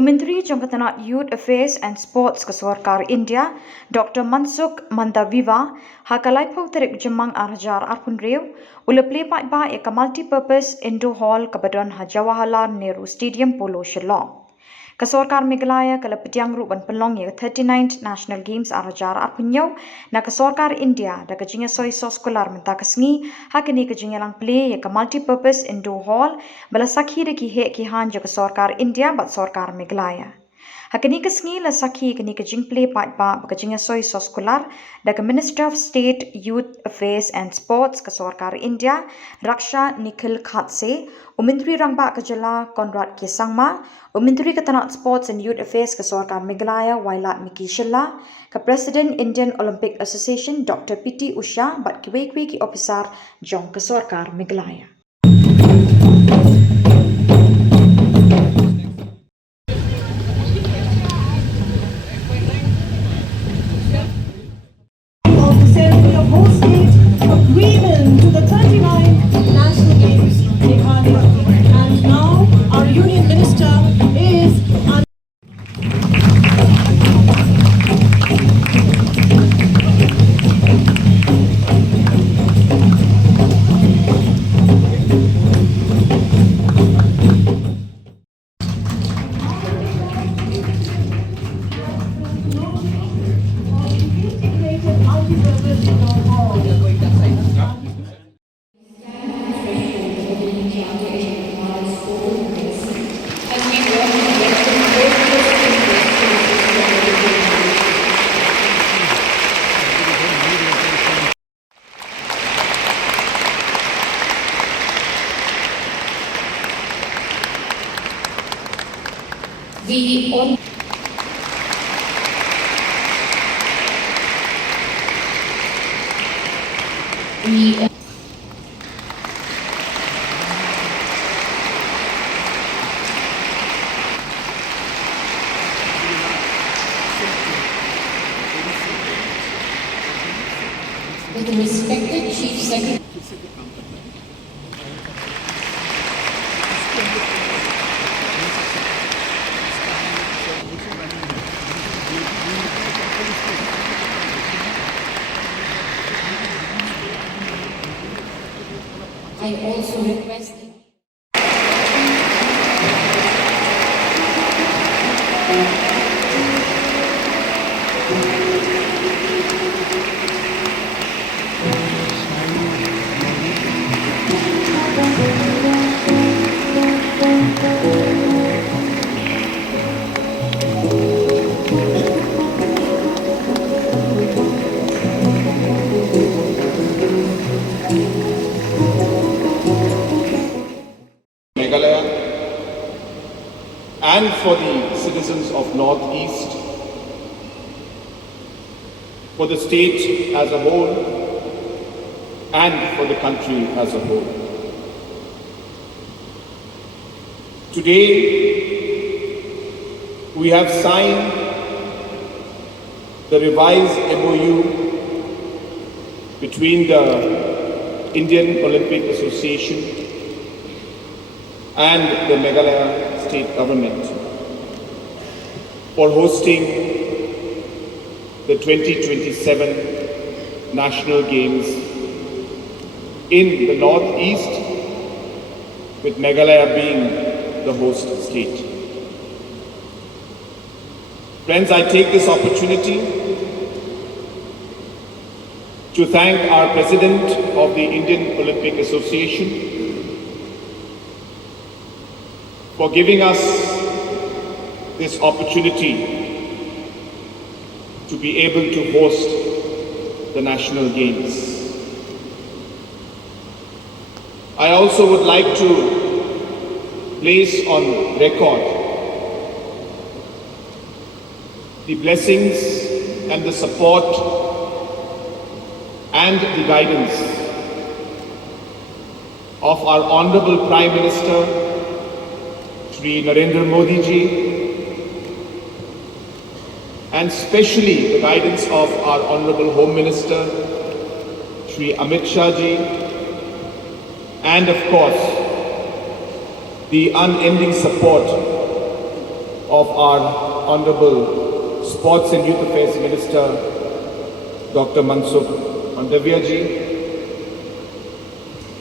Menteri Jambatan Youth Affairs and Sports Kesorkar India, Dr. Mansukh Mandaviva, hakalai pau terik jemang arjar arpun reu, ule play ba eka multi-purpose indoor hall kabadon Jawaharlal Nehru Stadium Polo Shillong. Kesorkar Meghalaya kala petiang ruban Pynlong ye 39th National Games arajar arpunyo na kesorkar India da kajinga soy Soskular menta kasngi hakini kajinga lang play ye ka multi-purpose indoor hall bala sakhi de ki he ki han jo kesorkar India bat sorkar Meghalaya. Hakini kasngi la sakhi kini kajing play pat ba kajinga soy Soskular da ka Minister of State Youth Affairs and Sports kesorkar India Raksha Nikhil Khatse Menteri Rangba Khuborjylla Conrad Kesangma Menteri Ketanat Sports and Youth Affairs Kesorkar Meghalaya Wailat Mikishilla ka President Indian Olympic Association Dr. PT Usha bat kiwekwe ki officer Jong Kesorkar Meghalaya. Of the ceremony of hosting agreement to the 39th National Games Meghalaya. And now our Union Minister is with the respected Chief Secretary. I also request Meghalaya and for the citizens of Northeast, for the state as a whole and for the country as a whole. Today, we have signed the revised MOU between the Indian Olympic Association and the Meghalaya state government for hosting the 2027 National Games in the Northeast, with Meghalaya being the host state. Friends, I take this opportunity to thank our President of the Indian Olympic Association for giving us this opportunity to be able to host the National Games. I also would like to place on record the blessings and the support and the guidance of our Honorable Prime Minister, Shri Narendra Modi ji, and especially the guidance of our Honorable Home Minister, Shri Amit Shah ji, and of course, the unending support of our Honorable Sports and Youth Affairs Minister, Dr. Mansukh Mandavia ji,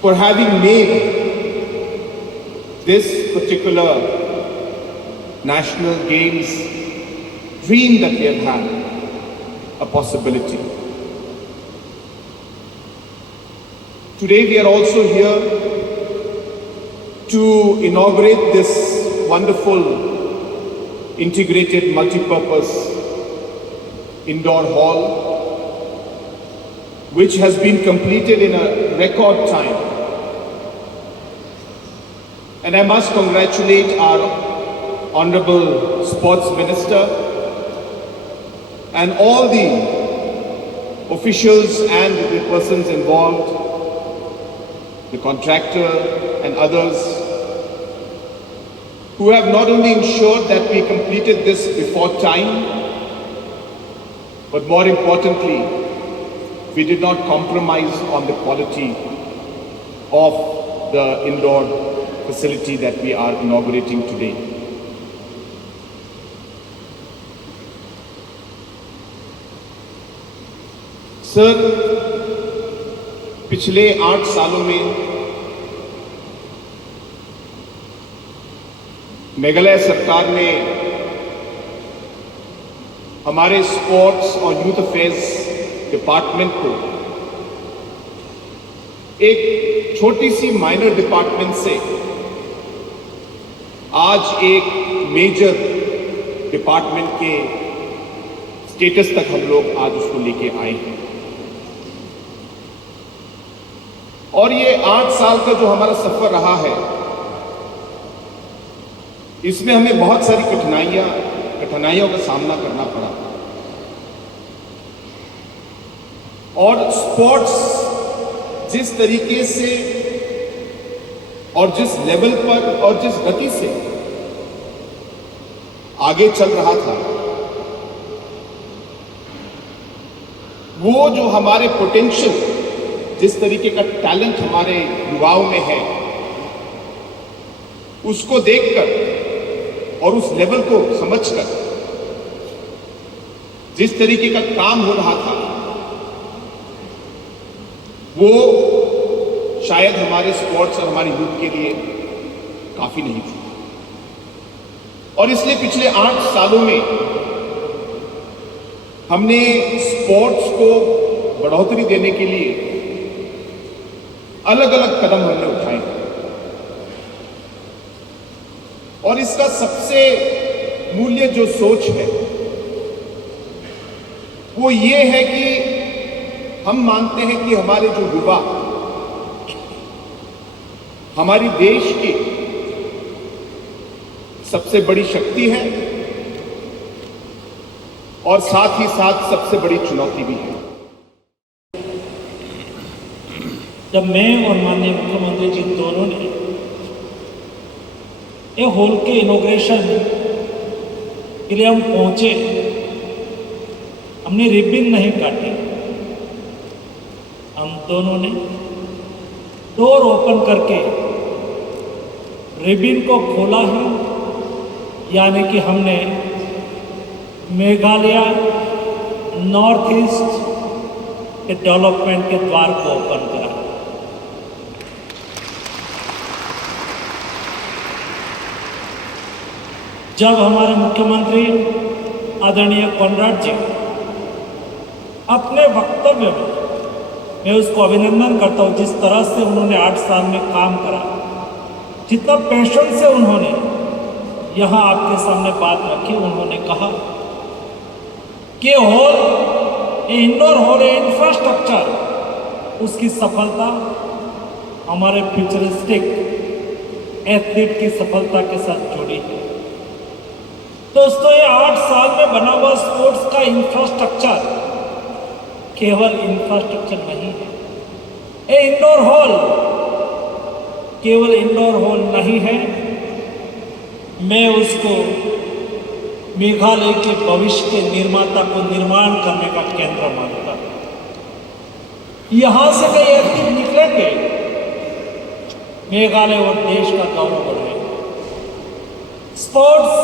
for having made this particular national games dream that we have had a possibility. Today we are also here to inaugurate this wonderful integrated multi-purpose indoor hall, which has been completed in a record time. And I must congratulate our Honorable Sports Minister and all the officials and the persons involved, the contractor and others, who have not only ensured that we completed this before time, but more importantly, we did not compromise on the quality of the indoor facility that we are inaugurating today. Sir, पिछले 8 सालों में मेघालय सरकार ने हमारे sports और youth affairs department को एक छोटी सी माइनर डिपार्टमेंट से आज एक मेजर डिपार्टमेंट के स्टेटस तक हम लोग आज उसको लेके आए हैं। और ये 8 साल का जो हमारा सफर रहा है, इसमें हमें बहुत सारी कठिनाइयों का सामना करना पड़ा। और स्पोर्ट्स जिस तरीके से और जिस लेवल पर और जिस गति से आगे चल रहा था, वो जो हमारे पोटेंशियल, जिस तरीके का टैलेंट हमारे युवाओं में है, उसको देखकर और उस लेवल को समझकर जिस तरीके का काम हो रहा था, वो शायद हमारे स्पोर्ट्स और हमारी यूथ के लिए काफी नहीं थी। और इसलिए पिछले 8 सालों में हमने स्पोर्ट्स को बढ़ोतरी देने के लिए अलग अलग कदम हमने उठाए। और इसका सबसे मूल्य जो सोच है, वो ये है कि हम मानते हैं कि हमारे जो युवा हमारी देश की सबसे बड़ी शक्ति है और साथ ही साथ सबसे बड़ी चुनौती भी है। जब मैं और माननीय मुख्यमंत्री जी दोनों ने ये हॉल के इनॉग्रेशन के लिए हम पहुंचे, हमने रिबन नहीं काटी, हम दोनों ने डोर ओपन करके रिबन को खोला है। यानी कि हमने मेघालय नॉर्थ ईस्ट के डेवलपमेंट के द्वार को ओपन करा। जब हमारे मुख्यमंत्री आदरणीय कॉनराड जी अपने वक्तव्य में, मैं उसको अभिनंदन करता हूँ, जिस तरह से उन्होंने 8 साल में काम करा, जितना पैशन से उन्होंने यहाँ आपके सामने बात रखी। उन्होंने कहा कि हॉल, इंडोर हॉल, इंफ्रास्ट्रक्चर, उसकी सफलता हमारे फ्यूचरिस्टिक एथलीट की सफलता के साथ जुड़ी है। दोस्तों, ये 8 साल में बना हुआ स्पोर्ट्स का इंफ्रास्ट्रक्चर केवल इंफ्रास्ट्रक्चर नहीं है। ये इंडोर हॉल केवल इंडोर हॉल नहीं है, मैं उसको मेघालय के भविष्य के निर्माता को निर्माण करने का केंद्र मानता हूं। यहां से कई एथलीट निकलेंगे, मेघालय और देश का गौरव बढ़ाएंगे। स्पोर्ट्स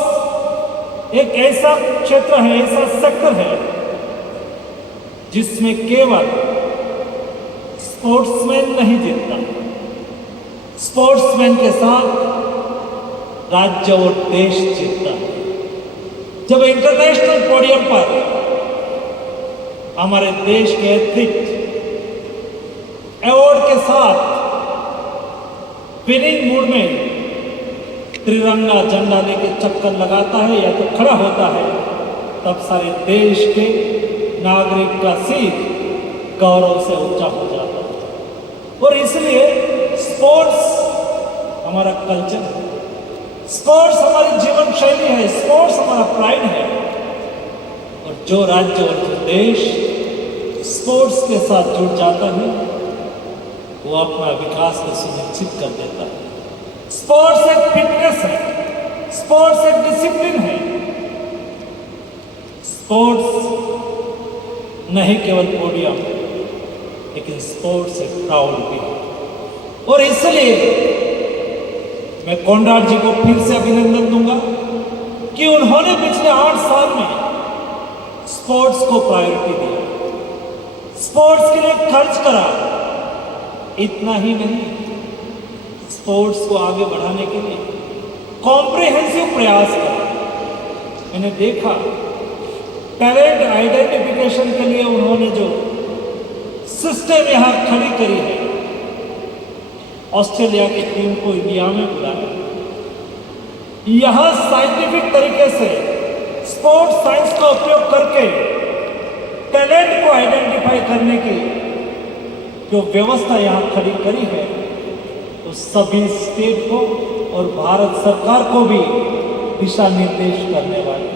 एक ऐसा क्षेत्र है, ऐसा सेक्टर है जिसमें केवल स्पोर्ट्समैन नहीं जीतता, स्पोर्ट्समैन के साथ राज्य और देश जीतता है। जब इंटरनेशनल पोडियम पर हमारे देश के एथलीट अवार्ड के साथ विनिंग मूड में तिरंगा झंडा लेके चक्कर लगाता है या तो खड़ा होता है, तब सारे देश के नागरिक का सिर गौरव से ऊंचा हो जाता है। और इसलिए स्पोर्ट्स हमारा कल्चर है, स्पोर्ट्स हमारी जीवन शैली है, स्पोर्ट्स हमारा प्राइड है। और जो राज्य और जो देश स्पोर्ट्स के साथ जुड़ जाता है वो अपना विकास को सुनिश्चित कर देता है। स्पोर्ट्स एक फिटनेस है, स्पोर्ट्स एक डिसिप्लिन है, स्पोर्ट्स नहीं केवल पोडियम लेकिन स्पोर्ट्स एक प्राउड भी है। और इसलिए मैं कोनराड जी को फिर से अभिनंदन दूंगा कि उन्होंने पिछले 8 साल में स्पोर्ट्स को प्रायोरिटी दिया, स्पोर्ट्स के लिए खर्च करा। इतना ही नहीं, स्पोर्ट्स को आगे बढ़ाने के लिए कॉम्प्रिहेंसिव प्रयास करा। मैंने देखा टैलेंट आइडेंटिफिकेशन के लिए उन्होंने जो सिस्टम यहाँ खड़ी करी है, ऑस्ट्रेलिया की टीम को इंडिया में बुलाया, यहाँ साइंटिफिक तरीके से स्पोर्ट्स साइंस का उपयोग करके टैलेंट को आइडेंटिफाई करने की जो व्यवस्था यहाँ खड़ी करी है, तो सभी स्टेट को और भारत सरकार को भी दिशा निर्देश करने वाले।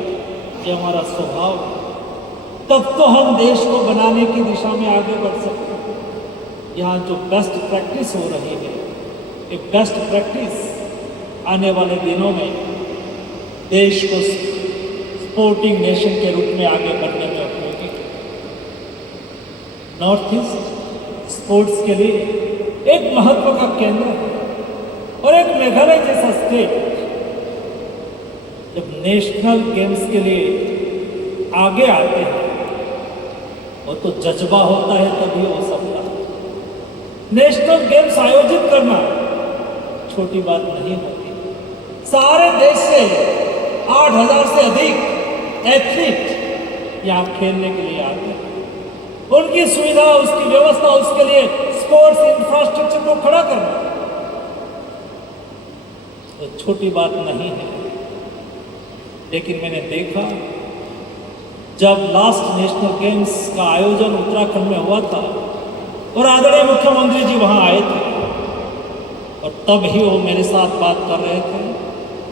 ये हमारा स्वभाव है, तब तो हम देश को बनाने की दिशा में आगे बढ़ सकते हैं। यहाँ जो बेस्ट प्रैक्टिस हो रही है, एक बेस्ट प्रैक्टिस आने वाले दिनों में देश को स्पोर्टिंग नेशन के रूप में आगे बढ़ने में उपयोगी। नॉर्थ ईस्ट स्पोर्ट्स के लिए एक महत्व का केंद्र है और एक मेघालय जैसा स्टेट जब नेशनल गेम्स के लिए आगे आते हैं और तो जज्बा होता है तभी हो सकता है। नेशनल गेम्स आयोजित करना छोटी बात नहीं होती। सारे देश से 8,000 से अधिक एथलीट यहाँ खेलने के लिए आते हैं। उनकी सुविधा, उसकी व्यवस्था, उसके लिए स्पोर्ट्स इंफ्रास्ट्रक्चर को खड़ा करना तो छोटी बात नहीं है। लेकिन मैंने देखा जब लास्ट नेशनल गेम्स का आयोजन उत्तराखंड में हुआ था और आदरणीय मुख्यमंत्री जी वहां आए थे और तब ही वो मेरे साथ बात कर रहे थे।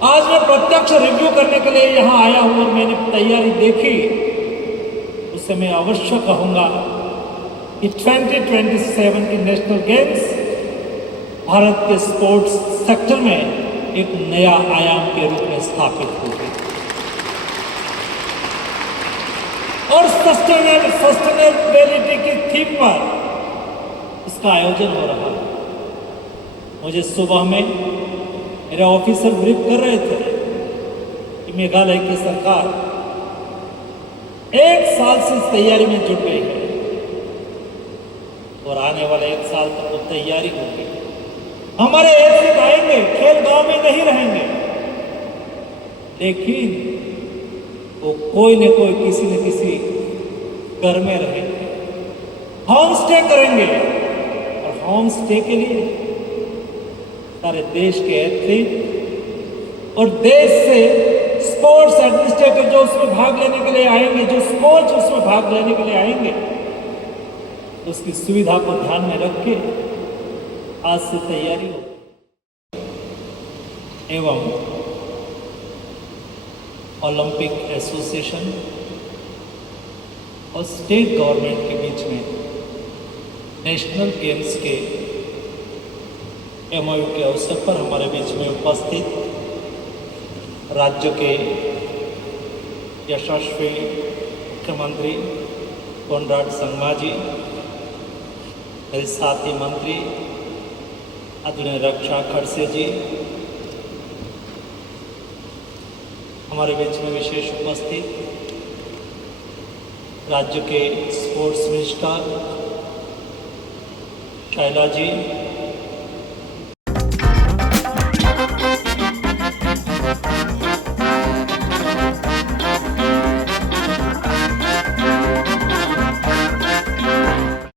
आज मैं प्रत्यक्ष रिव्यू करने के लिए यहाँ आया हूँ और मैंने तैयारी देखी, उससे मैं अवश्य कहूँगा कि 2027 की नेशनल गेम्स भारत के स्पोर्ट्स सेक्टर में एक नया आयाम के रूप में स्थापित होगी और सस्टेनेबिलिटी की थीम पर इसका आयोजन हो रहा है। मुझे सुबह में मेरे ऑफिसर ब्रीफ कर रहे थे कि मेघालय की सरकार 1 साल से इस तैयारी में जुट गई है और आने वाले 1 साल तक तो तैयारी होगी। हमारे एथलीट आएंगे, खेल गांव में नहीं रहेंगे, लेकिन वो कोई न कोई किसी न किसी घर में रहेंगे, होम स्टे करेंगे और होम स्टे के लिए सारे देश के एथलीट और देश से स्पोर्ट्स एडमिनिस्ट्रेटर जो उसमें भाग लेने के लिए आएंगे, जो स्पोर्ट्स उसमें भाग लेने के लिए आएंगे, उसकी सुविधा को ध्यान में रख के आज से तैयारी हो। एवं ओलंपिक एसोसिएशन और स्टेट गवर्नमेंट के बीच में नेशनल गेम्स के NEHU के अवसर पर हमारे बीच में उपस्थित राज्य के यशस्वी मुख्यमंत्री कोनराड संगमा जी, मेरे साथी मंत्री आदरणीय रक्षा खड़से जी, हमारे बीच में विशेष उपस्थित राज्य के स्पोर्ट्स मिनिस्टर शैला जी,